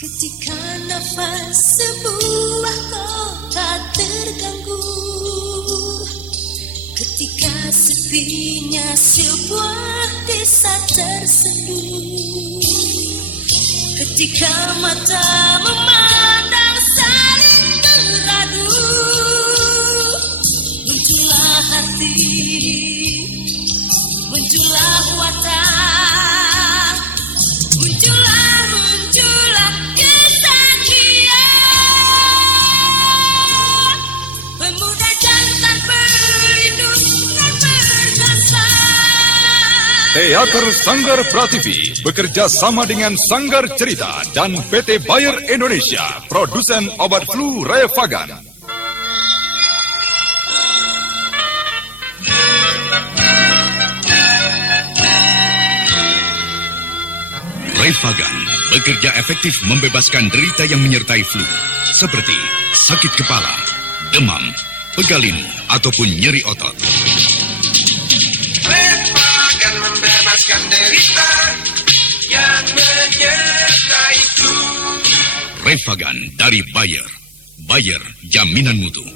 Ketika nafas sebuah kota terganggu, ketika sepinya sebuah desa tersenduh, ketika mata memandang saling beradu, muncullah hati, muncullah watak, muncullah kesaktian, pemuda jantan pelindung dan berjasa. Teater Sanggar Prativi bekerja sama dengan Sanggar Cerita dan PT Bayer Indonesia, produsen obat flu Refagan. Refagan bekerja efektif membebaskan derita yang menyertai flu, seperti sakit kepala, demam, pegalinu, ataupun nyeri otot. Refagan membebaskan derita yang menyertai flu. Refagan dari Bayer. Bayer, jaminan mutu.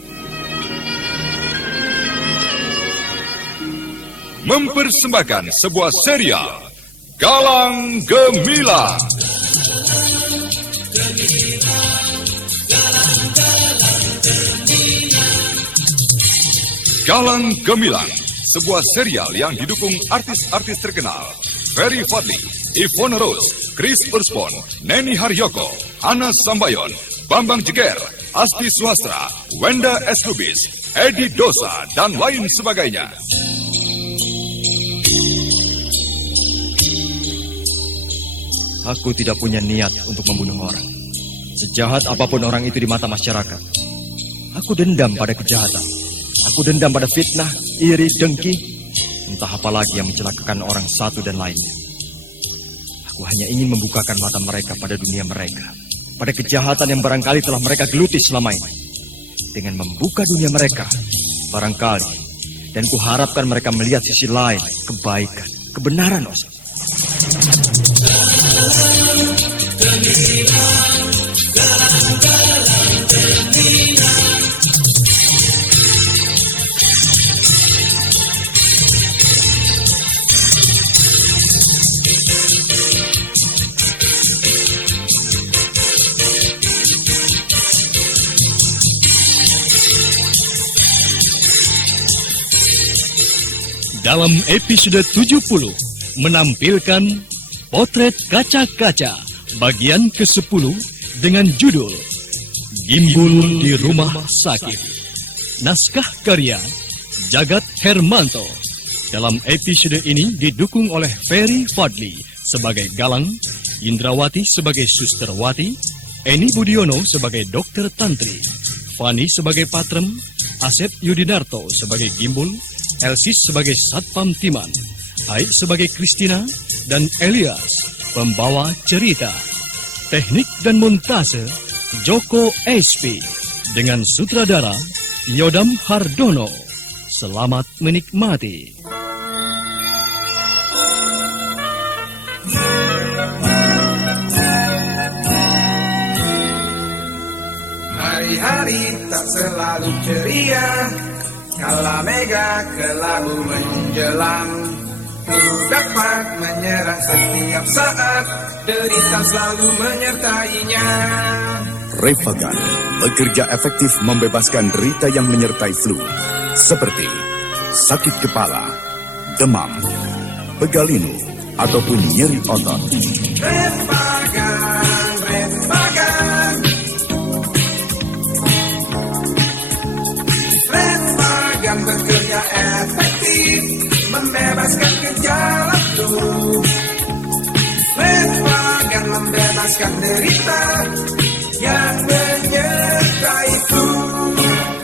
Mempersembahkan sebuah serial Galang Gemilang. Galang Gemilang, sebuah serial yang didukung artis-artis terkenal Ferry Fadli, Ivone Rose, Chris Urspon, Neni Haryoko, Ana Sambayon, Bambang Jeger, Asti Suhastra, Wenda S. Lubis, Edi Dosa, dan lain sebagainya. Aku tidak punya niat untuk membunuh orang. Sejahat apapun orang itu di mata masyarakat, aku dendam pada kejahatan. Aku dendam pada fitnah, iri, dengki, entah apa lagi yang mencelakakan orang satu dan lainnya. Aku hanya ingin membukakan mata mereka pada dunia mereka, pada kejahatan yang barangkali telah mereka geluti selama ini. Dengan membuka dunia mereka, barangkali, dan kuharapkan mereka melihat sisi lain, kebaikan, kebenaran, Osa. Dalam episode 70 menampilkan Potret Kaca-Kaca bagian ke-10 dengan judul Gimbul di Rumah Sakit. Naskah karya Jagat Hermanto. Dalam episode ini didukung oleh Ferry Fadli sebagai Galang, Indrawati sebagai Susterwati, Eni Budiono sebagai Dokter Tantri, Fani sebagai Patrem, Asep Yudinarto sebagai Gimbul, Elsis sebagai Satpam Timan, Aik sebagai Kristina, dan Elias pembawa cerita. Teknik dan montase Joko SP dengan sutradara Yodam Hardono. Selamat menikmati. Hari-hari tak selalu ceria, kala mega kelabu menjelang. Flu dapat menyerang setiap saat, derita selalu menyertainya. Refagan bekerja efektif membebaskan derita yang menyertai flu, seperti sakit kepala, demam, pegalinu, ataupun nyeri otot. Refagan, Refagan. Refagan bekerja efektif membebaskan gejala flu. Refagan membebaskan derita yang menyertai flu.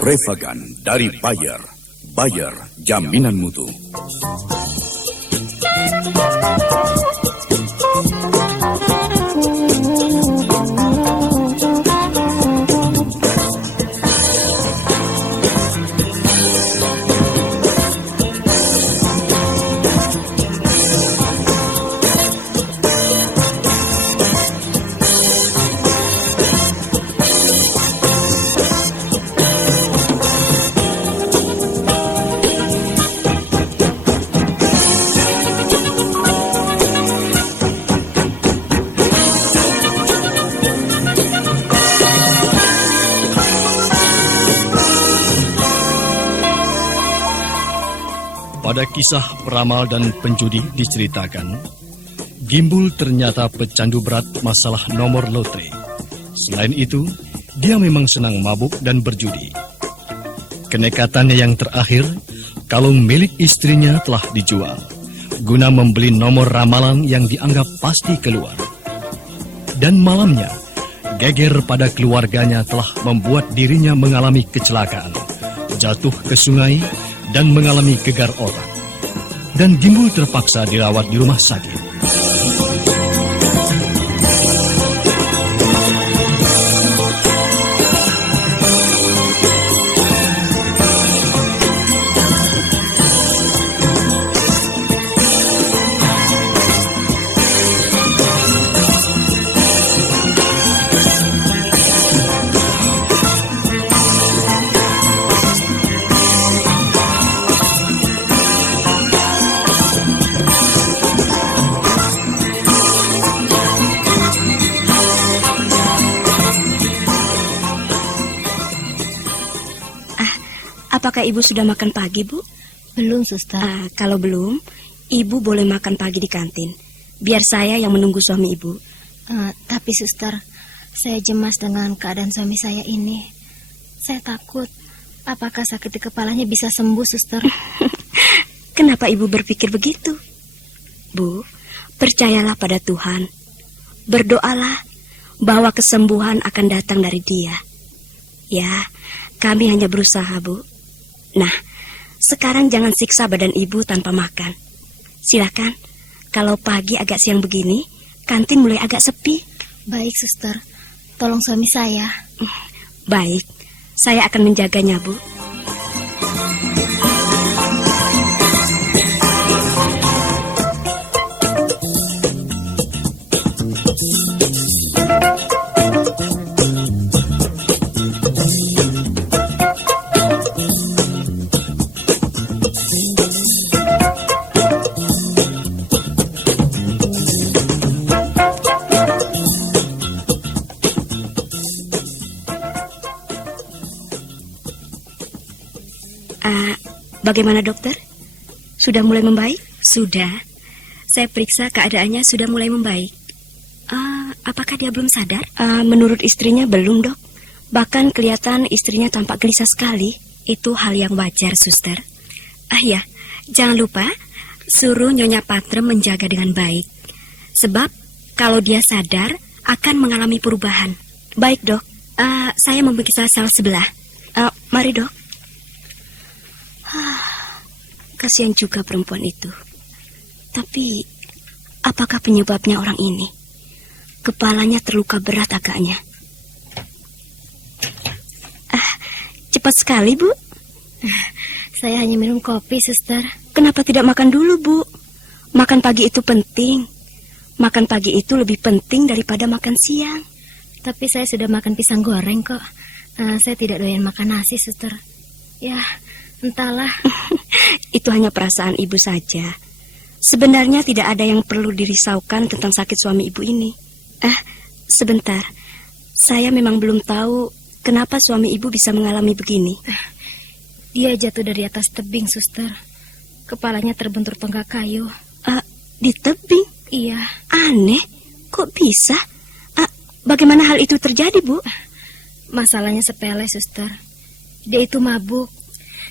Refagan dari Bayer. Bayer, jaminan mutu. Pada kisah peramal dan penjudi diceritakan, Gimbul ternyata pecandu berat masalah nomor lotre. Selain itu, dia memang senang mabuk dan berjudi. Kenekatannya yang terakhir, kalung milik istrinya telah dijual guna membeli nomor ramalan yang dianggap pasti keluar. Dan malamnya, geger pada keluarganya telah membuat dirinya mengalami kecelakaan, jatuh ke sungai, dan mengalami gegar otak. Dan Gimbul terpaksa dirawat di rumah sakit. Apakah Ibu sudah makan pagi, Bu? Belum, Suster. Kalau belum, Ibu boleh makan pagi di kantin. Biar saya yang menunggu suami Ibu. Tapi, Suster, saya cemas dengan keadaan suami saya ini. Saya takut, apakah sakit di kepalanya bisa sembuh, Suster? Kenapa Ibu berpikir begitu? Bu, percayalah pada Tuhan. Berdoalah bahwa kesembuhan akan datang dari Dia. Ya, kami hanya berusaha, Bu. Nah, sekarang jangan siksa badan Ibu tanpa makan. Silakan, kalau pagi agak siang begini, kantin mulai agak sepi. Baik, Suster. Tolong suami saya. Baik, saya akan menjaganya, Bu. Bagaimana, dokter? Sudah mulai membaik? Sudah. Saya periksa keadaannya sudah mulai membaik. Apakah dia belum sadar? Menurut istrinya belum, Dok. Bahkan kelihatan istrinya tampak gelisah sekali. Itu hal yang wajar, Suster. Ya, jangan lupa suruh Nyonya Patrem menjaga dengan baik. Sebab kalau dia sadar akan mengalami perubahan. Baik, Dok. Saya memeriksa sel sebelah. Mari, Dok. Kasihan juga perempuan itu. Tapi, apakah penyebabnya orang ini? Kepalanya terluka berat agaknya. Cepat sekali, Bu. Saya hanya minum kopi, Suster. Kenapa tidak makan dulu, Bu? Makan pagi itu penting. Makan pagi itu lebih penting daripada makan siang. Tapi saya sudah makan pisang goreng kok. Saya tidak doyan makan nasi, Suster. Ya, entahlah. Itu hanya perasaan Ibu saja. Sebenarnya tidak ada yang perlu dirisaukan tentang sakit suami Ibu ini. Sebentar. Saya memang belum tahu kenapa suami Ibu bisa mengalami begini. Dia jatuh dari atas tebing, Suster. Kepalanya terbentur tonggak kayu. Di tebing? Iya. Aneh, kok bisa? Bagaimana hal itu terjadi, Bu? Masalahnya sepele, Suster. Dia itu mabuk.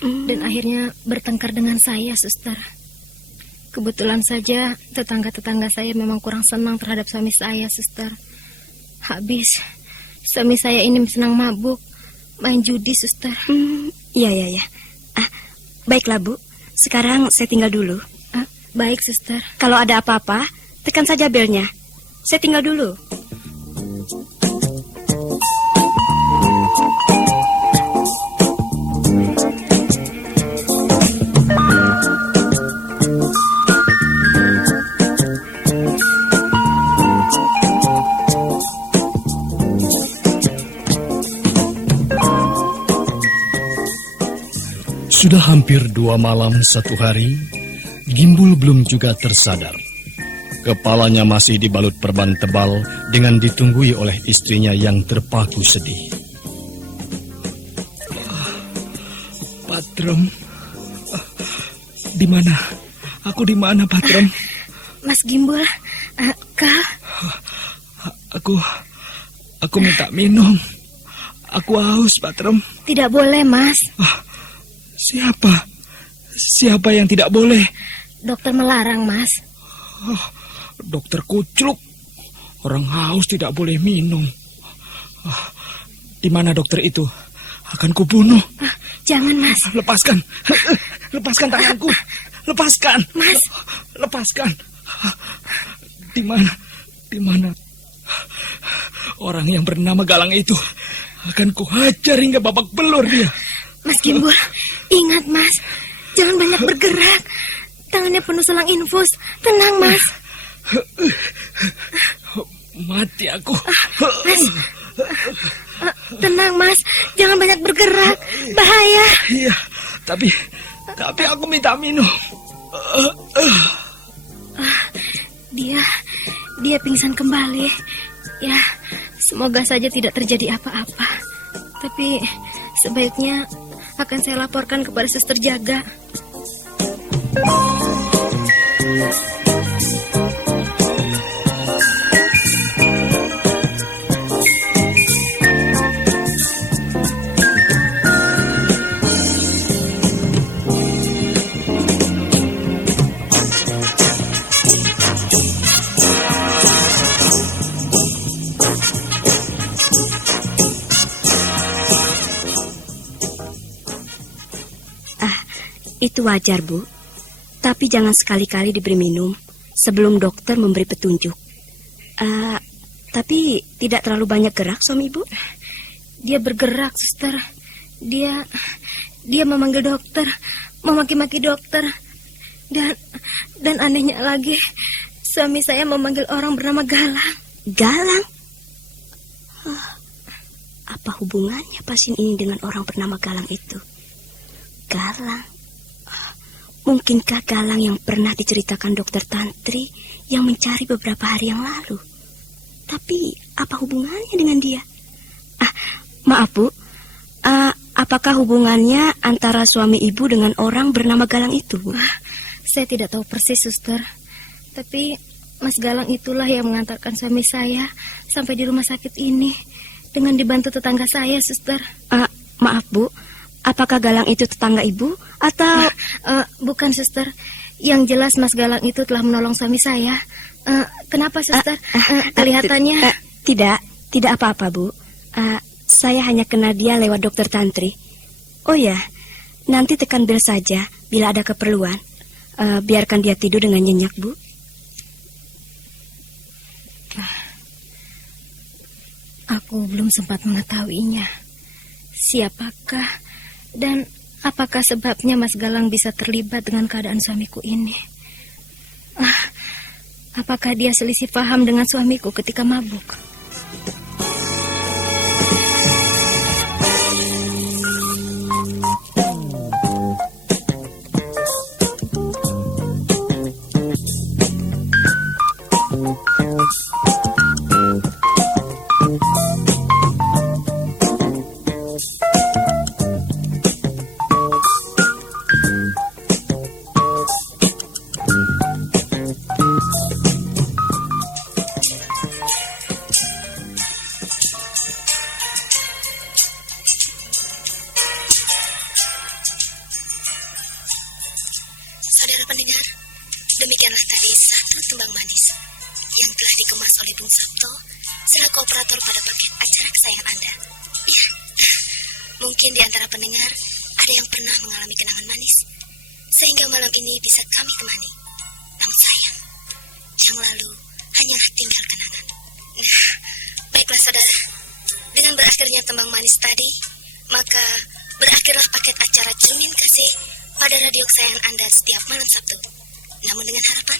Dan akhirnya bertengkar dengan saya, Suster. Kebetulan saja tetangga-tetangga saya memang kurang senang terhadap suami saya, Suster. Habis, suami saya ini senang mabuk, main judi, Suster. Iya. Baiklah, Bu. Sekarang saya tinggal dulu. Baik, Suster. Kalau ada apa-apa, tekan saja belnya. Saya tinggal dulu. Sudah hampir 2 malam 1 hari, Gimbul belum juga tersadar. Kepalanya masih dibalut perban tebal dengan ditunggui oleh istrinya yang terpaku sedih. Patrem, Di mana? Aku di mana, Patrem? Mas Gimbul, Kal. Aku minta minum. Aku haus, Patrem. Tidak boleh, Mas. Siapa? Siapa yang tidak boleh? Dokter melarang, Mas. Dokter kucluk. Orang haus tidak boleh minum. Di mana dokter itu? Akan kubunuh. Jangan, Mas. Lepaskan. Lepaskan tanganku. Lepaskan. Mas. Lepaskan. Di mana? Di mana? Orang yang bernama Galang itu akan kuhajar hingga babak belur dia. Mas Gimbul, ingat, Mas. Jangan banyak bergerak. Tangannya penuh selang infus. Tenang, Mas. Mati aku. Mas. Tenang, Mas. Jangan banyak bergerak. Bahaya. Iya, tapi aku minta minum. Dia pingsan kembali. Ya, semoga saja tidak terjadi apa-apa. Tapi sebaiknya akan saya laporkan kepada suster jaga. Itu wajar, Bu. Tapi jangan sekali-kali diberi minum sebelum dokter memberi petunjuk. Tapi tidak terlalu banyak gerak, suami Ibu? Dia bergerak, suster. Dia memanggil dokter, memaki-maki dokter. Dan anehnya lagi, suami saya memanggil orang bernama Galang. Galang? Apa hubungannya pasien ini dengan orang bernama Galang itu? Galang? Mungkinkah Galang yang pernah diceritakan dokter Tantri yang mencari beberapa hari yang lalu? Tapi apa hubungannya dengan dia? Maaf, Bu. Apakah hubungannya antara suami Ibu dengan orang bernama Galang itu? Saya tidak tahu persis, suster. Tapi Mas Galang itulah yang mengantarkan suami saya sampai di rumah sakit ini dengan dibantu tetangga saya, suster. Maaf, Bu. Apakah Galang itu tetangga Ibu atau... Bukan, suster. Yang jelas Mas Galang itu telah menolong suami saya. Kenapa, suster? Kelihatannya... Tidak apa-apa, Bu. Saya hanya kenal dia lewat dokter Tantri. Oh ya, nanti tekan bel saja bila ada keperluan. Biarkan dia tidur dengan nyenyak, Bu. Aku belum sempat mengetahuinya. Siapakah dan apakah sebabnya Mas Galang bisa terlibat dengan keadaan suamiku ini? Apakah dia selisih paham dengan suamiku ketika mabuk? Saudara pendengar, demikianlah tadi satu tembang manis yang telah dikemas oleh Bung Sabto selaku operator pada paket acara kesayangan Anda. Ya, mungkin di antara pendengar ada yang pernah mengalami kenangan manis sehingga malam ini bisa kami temani. Namun sayang, yang lalu hanyalah tinggal kenangan. Baiklah saudara, dengan berakhirnya tembang manis tadi, maka berakhirlah paket acara Cermin Kasih pada radio kesayangan Anda setiap malam Sabtu. Namun dengan harapan,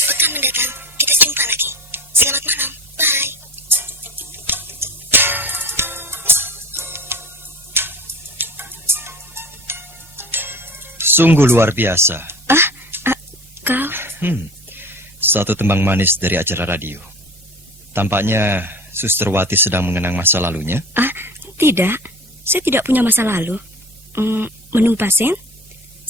pekan mendatang kita jumpa lagi. Selamat malam, bye. Sungguh luar biasa. Kau? Satu tembang manis dari acara radio. Tampaknya Suster Wati sedang mengenang masa lalunya. Tidak. Saya tidak punya masa lalu. Menunggu pasien?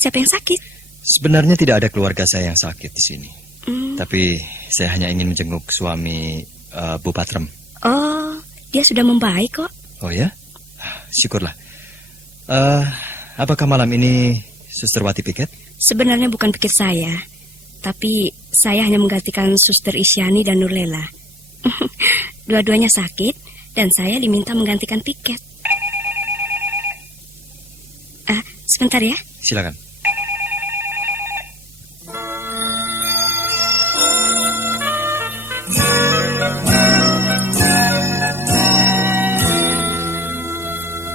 Siapa yang sakit? Sebenarnya tidak ada keluarga saya yang sakit di sini. Hmm. Tapi saya hanya ingin menjenguk suami Bu Patrem. Oh, dia sudah membaik kok. Oh ya? Syukurlah. Apakah malam ini Suster Wati piket? Sebenarnya bukan piket saya, tapi saya hanya menggantikan Suster Isyani dan Nurlela. Dua-duanya sakit dan saya diminta menggantikan piket. Sebentar ya. Silakan.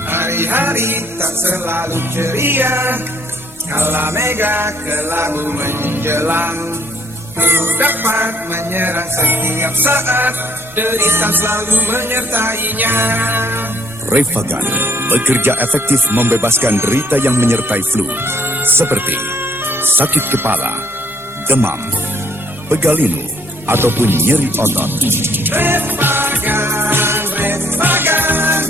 Hari-hari tak selalu ceria, kala mega kelabu menjelang. Ku dapat menyerang setiap saat, derita selalu menyertainya. Refagan bekerja efektif membebaskan derita yang menyertai flu, seperti sakit kepala, demam, pegalinu, ataupun nyeri otot. Refagan, Refagan.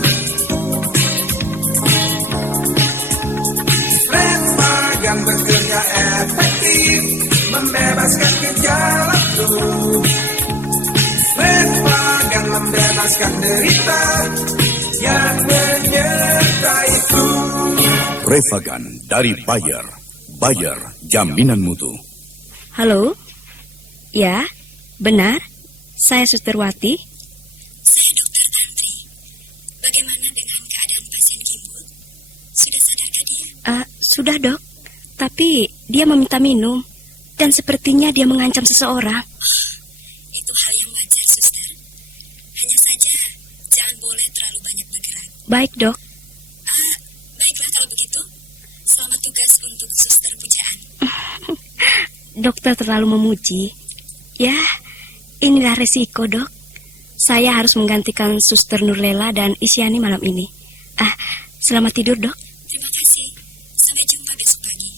Refagan bekerja efektif, membebaskan gejala flu. Refagan membebaskan derita yang menyertai flu. Refagan dari Bayer. Bayer, jaminan mutu. Halo? Ya, benar. Saya Suster Wati. Saya Dokter Tantri. Bagaimana dengan keadaan pasien Gimbul? Sudah sadarkah dia? Sudah, Dok. Tapi dia meminta minum. Dan sepertinya dia mengancam seseorang. Itu hal yang wajar, Suster. Hanya saja, jangan boleh terlalu banyak bergerak. Baik, Dok. Baiklah kalau begitu. Selamat tugas untuk Suster Pujaan. Dokter terlalu memuji. Ya, inilah resiko, Dok. Saya harus menggantikan Suster Nurlela dan Isyani malam ini. Selamat tidur, Dok. Terima kasih. Sampai jumpa besok pagi.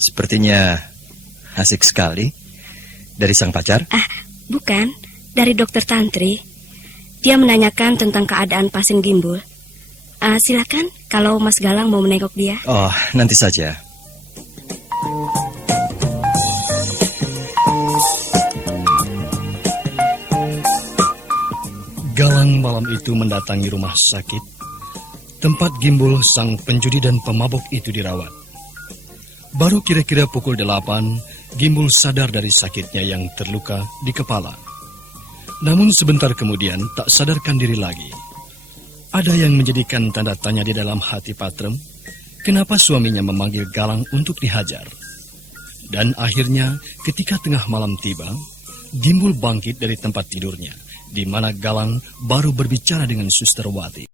Sepertinya asik sekali. Dari sang pacar? Bukan. Dari Dokter Tantri. Dia menanyakan tentang keadaan pasien Gimbul. Silakan kalau Mas Galang mau menengok dia. Oh, nanti saja. Galang malam itu mendatangi rumah sakit, tempat Gimbul sang penjudi dan pemabuk itu dirawat. Baru kira-kira pukul 8, Gimbul sadar dari sakitnya yang terluka di kepala. Namun sebentar kemudian tak sadarkan diri lagi. Ada yang menjadikan tanda tanya di dalam hati Patrem, kenapa suaminya memanggil Galang untuk dihajar. Dan akhirnya ketika tengah malam tiba, Gimbul bangkit dari tempat tidurnya, di mana Galang baru berbicara dengan Suster Wati.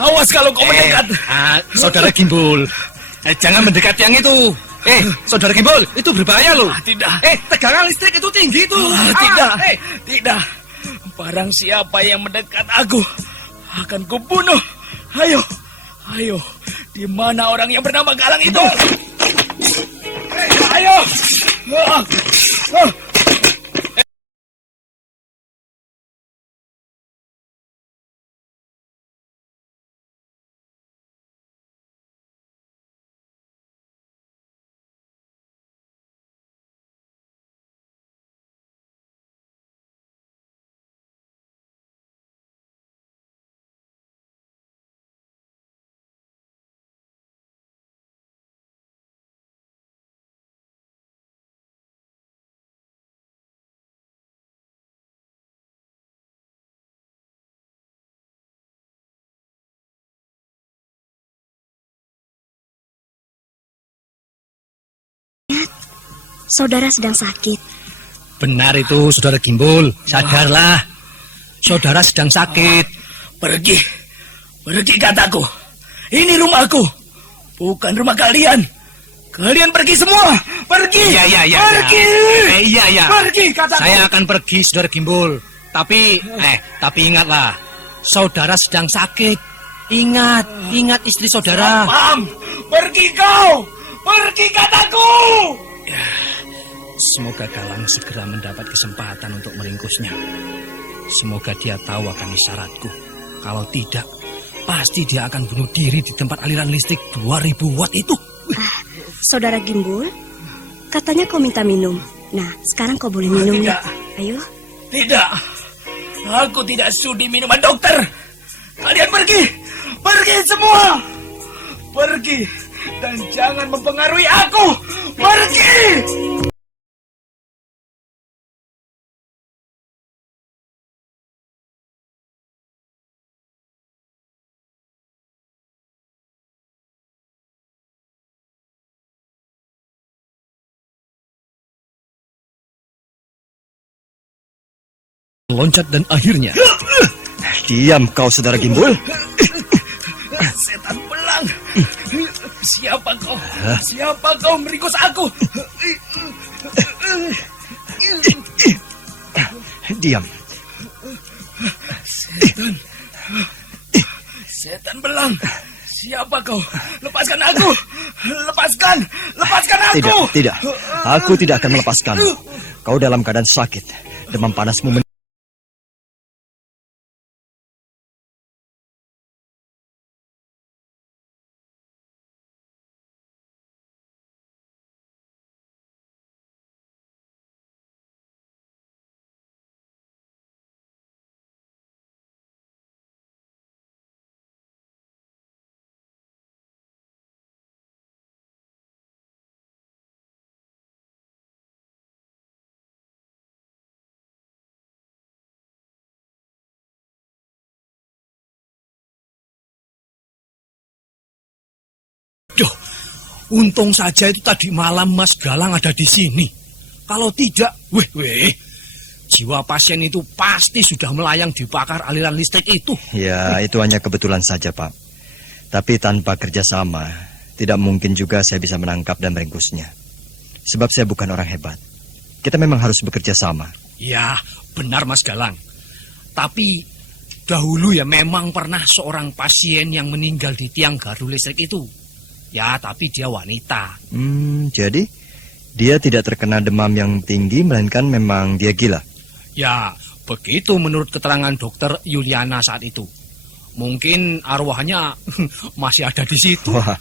Awas kalau kau mendekat. Saudara Gimbul, jangan mendekat yang itu. Saudara Gimbul, itu berbahaya loh. Tidak. Tegangan listrik itu tinggi tuh. Tidak. Tidak. Barang siapa yang mendekat aku akan kubunuh. Ayo. Di mana orang yang bernama Galang itu? Ayo. saudara sedang sakit. Benar itu, Saudara Gimbul. Sadarlah. Saudara sedang sakit. Pergi kataku. Ini rumahku, bukan rumah kalian. Kalian pergi semua. Pergi. Iya. Pergi. Iya. Pergi kataku. Saya akan pergi, Saudara Gimbul. Tapi ingatlah, saudara sedang sakit. Ingat istri saudara. Paham. Pergi kau. Pergi kataku. Ya, semoga Galang segera mendapat kesempatan untuk meringkusnya. Semoga dia tahu akan isyaratku. Kalau tidak, pasti dia akan bunuh diri di tempat aliran listrik 2000 watt itu. Saudara Gimbul, katanya kau minta minum. Nah, sekarang kau boleh minum. Tidak. Ayo. Tidak. Aku tidak sudi minuman dokter. Kalian pergi. Pergi semua. Pergi. Dan jangan mempengaruhi aku. Pergi. Loncat dan akhirnya... Diam kau, Saudara Gimbul. Setan belang. Siapa kau? Siapa kau meringkus aku? Diam. Setan belang. Siapa kau? Lepaskan aku. Lepaskan aku. Tidak. Aku tidak akan melepaskanmu. Kau dalam keadaan sakit. Demam panasmu Untung saja itu tadi malam Mas Galang ada di sini. Kalau tidak, jiwa pasien itu pasti sudah melayang dibakar aliran listrik itu. Ya, itu hanya kebetulan saja, Pak. Tapi tanpa kerjasama, tidak mungkin juga saya bisa menangkap dan meringkusnya. Sebab saya bukan orang hebat. Kita memang harus bekerja sama. Ya, benar Mas Galang. Tapi dahulu ya memang pernah seorang pasien yang meninggal di tiang gardu listrik itu. Ya, tapi dia wanita. Jadi dia tidak terkena demam yang tinggi, melainkan memang dia gila. Ya, begitu menurut keterangan dokter Yuliana saat itu. Mungkin arwahnya masih ada di situ. Wah,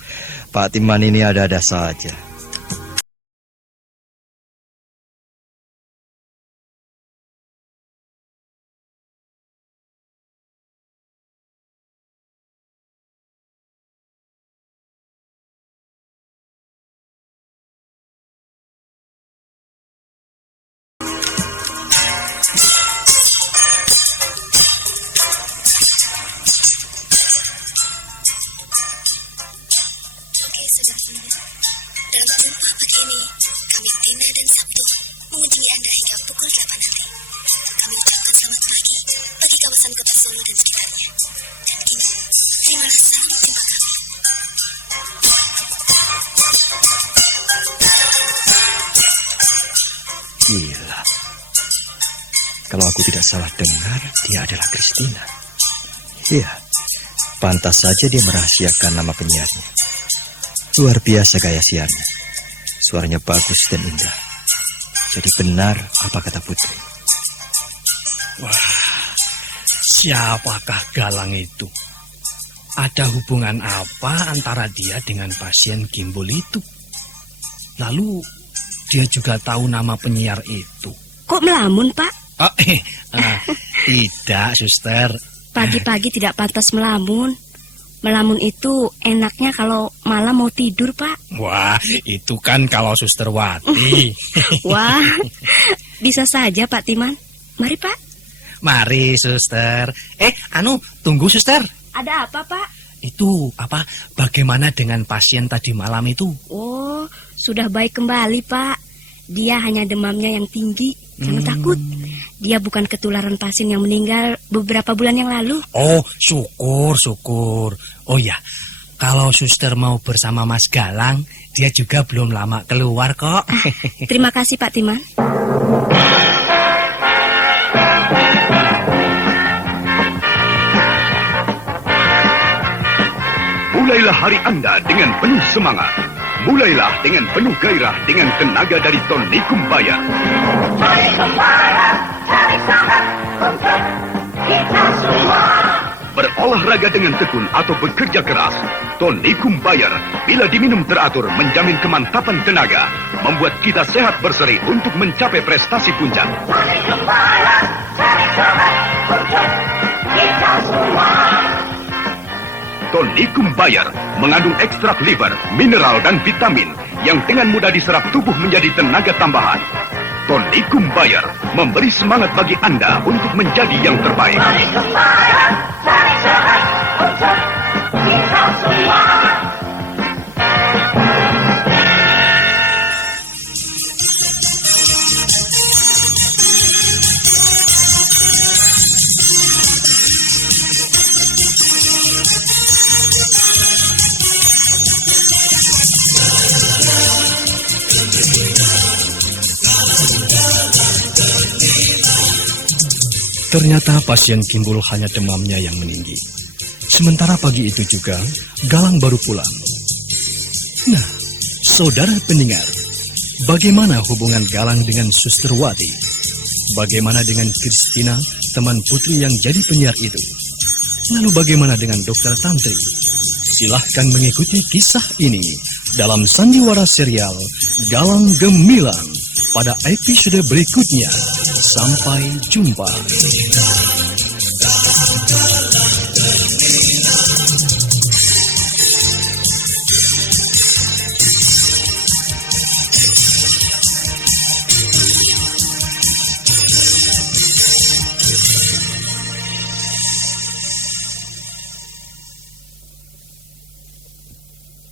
Pak Timan ini ada-ada saja. Dalam jumpa pagi ini, kami Tina dan Sabtu mengunjungi Anda hingga pukul 8 nanti. Kami ucapkan selamat pagi bagi kawasan kota Solo dan sekitarnya. Dan kini, terimalah salam jumpa kami. Gila. Kalau aku tidak salah dengar, dia adalah Christina. Iya, pantas saja dia merahasiakan nama penyiarnya. Luar biasa gaya siarnya. Suaranya bagus dan indah. Jadi benar apa kata Putri. Wah, siapakah Galang itu? Ada hubungan apa antara dia dengan pasien Gimbul itu? Lalu dia juga tahu nama penyiar itu. Kok melamun, Pak? Tidak, Suster. Pagi-pagi tidak pantas melamun. Melamun itu enaknya kalau malam mau tidur, Pak. Wah, itu kan kalau Suster Wati. Wah, bisa saja Pak Timan. Mari, Pak. Mari, Suster. Tunggu, Suster. Ada apa, Pak? Itu, bagaimana dengan pasien tadi malam itu? Oh, sudah baik kembali, Pak. Dia hanya demamnya yang tinggi. Jangan takut. Dia bukan ketularan pasien yang meninggal beberapa bulan yang lalu. Oh, syukur. Oh ya, kalau suster mau bersama Mas Galang, dia juga belum lama keluar kok. Terima kasih Pak Timan. Mulailah hari Anda dengan penuh semangat. Mulailah dengan penuh gairah dengan tenaga dari Tonikum Bayar. Berolahraga dengan tekun atau bekerja keras, Tonikum Bayar bila diminum teratur menjamin kemantapan tenaga, membuat kita sehat berseri untuk mencapai prestasi puncak. Tonikum Bayar, kita semua. Tonikum Bayar mengandung ekstrak liver, mineral dan vitamin yang dengan mudah diserap tubuh menjadi tenaga tambahan. Tonikum Bayar memberi semangat bagi Anda untuk menjadi yang terbaik. Tonikum Bayar, cari sehat untuk kita semua. Ternyata pasien Kimbul hanya demamnya yang meninggi. Sementara pagi itu juga, Galang baru pulang. Nah, saudara pendengar, bagaimana hubungan Galang dengan Suster Wati? Bagaimana dengan Kristina, teman putri yang jadi penyiar itu? Lalu bagaimana dengan Dokter Tantri? Silahkan mengikuti kisah ini dalam sandiwara serial Galang Gemilang pada episode berikutnya. Sampai jumpa.